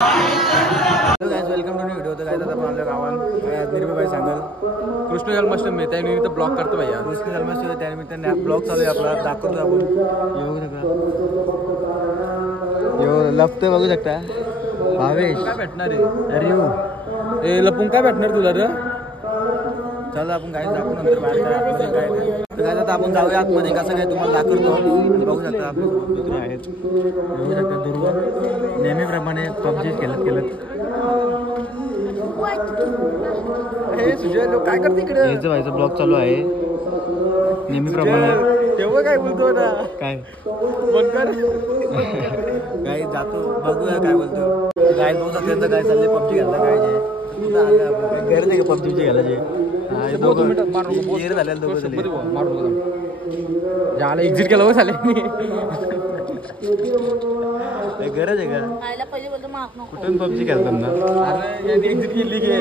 Hello guys, welcome to new video. तर guys आता आपण आपल्या गावात निर्भय सांगल कृष्ण जन्माष्टमी त्यानिमित्त ब्लॉग करतो भैया. कृष्ण जन्माष्टमी त्यानिमित्ताने ब्लॉग चालू आहे आपला. दाखवतो आपण. येऊ नका यो लपतोय बघू शकता. भावेश काय भेटणार आहे? अरे येऊ ए लपून काय भेटणार तुला रे? चला आपण गाईस दाखवू नंतर बाहेर आतमध्ये काय ते. तर गाईस आता आपण जाऊया आतमध्ये. कसं काय तुम्हाला दाखवतो. आणि बघू शकता आपले मित्र आहेत. बघू शकता दुर्वा नेहमीप्रमाणे पबजी खेळत हे सुजय लोक काय करते इकडे? यायचं व्हायचं ब्लॉग चालू आहे नेहमीप्रमाणे. तेव्हा काय बोलतो ना? काय बंद कर. गाईस जातो बघूया काय बोलतो. गाईस बघू शकता त्यांचं काय चाललंय. पबजी घ्यायला काय जे कुठं आलं आपण काही गरज नाही का पबजीची घ्यायला. क्लिअर झालेलं दोघं झालं एक्झिट केलं हो झाले. गरज आहे का कुठून पबजी खेळताना? अरे एक्झिट केली की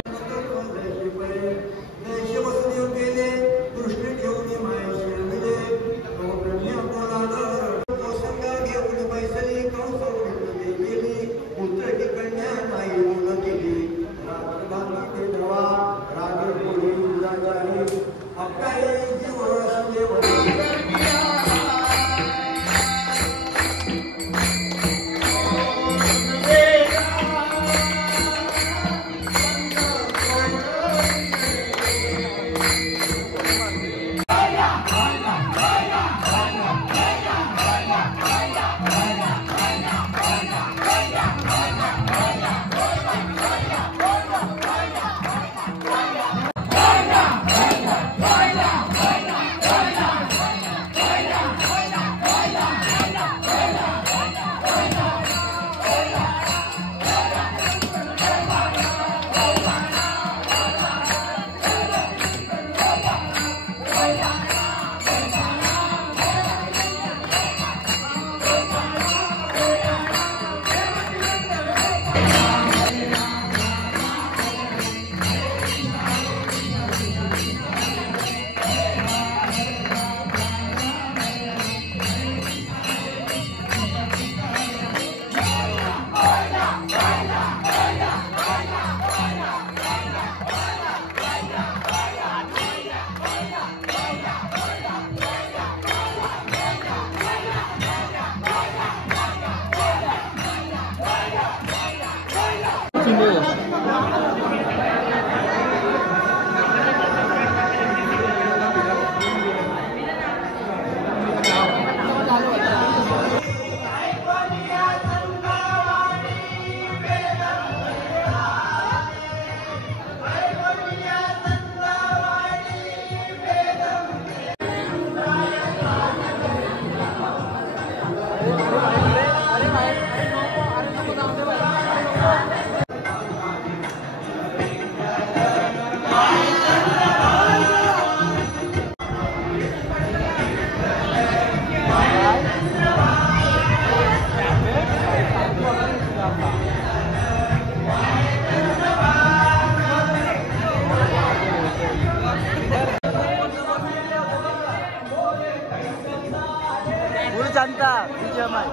जनता बीजेएमआई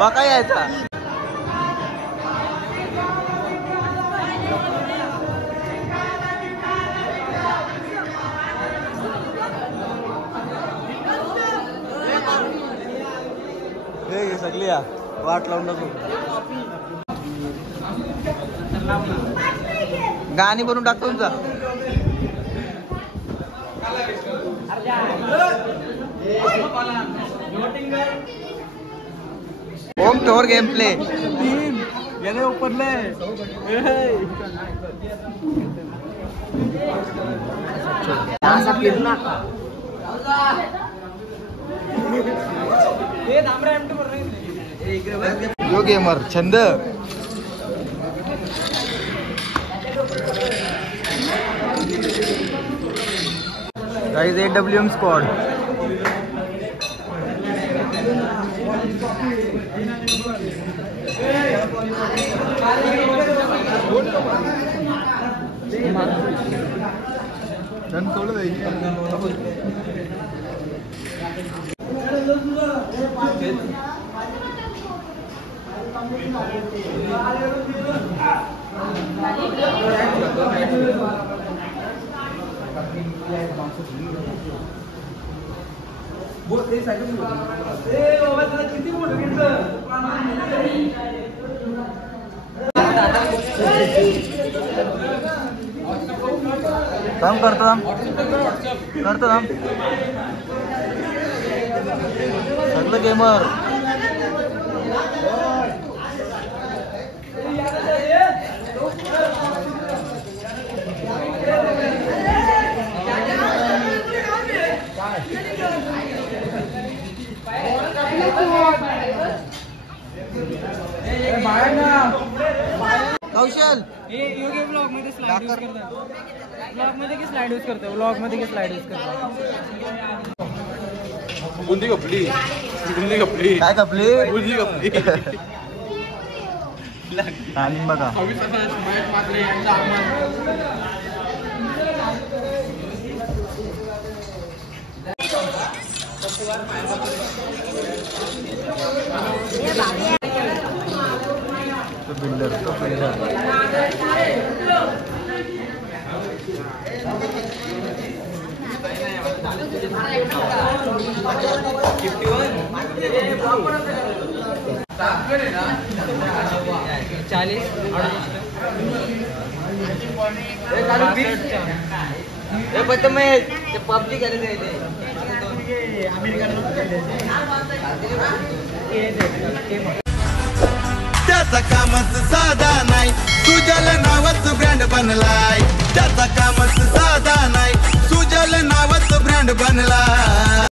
बघा यायचा. हे सगळी वाट लावून नको. गाणी बनवून टाकतो तुमचा. होम टूर गेम प्ले याने उपरले. यो गेमर छंद. Guys AWM squad. काम करतो सगळं गेमर कौशल ब्लॉग मध्ये स्लाइड यूज करतात. ब्लॉग मध्ये की स्लाइड यूज करतो. ब्लॉग मध्ये की स्लाइड यूज करतो. बुंदी कपली काय कपली बुंदी कपली आणि बघा बिल्डर पब्लिक त्याचा कामच साधा नाही सुजल नावाच ब्रँड बनलाय त्याचा कामच साधा नाही सुजल नावाच ब्रँड बनलाय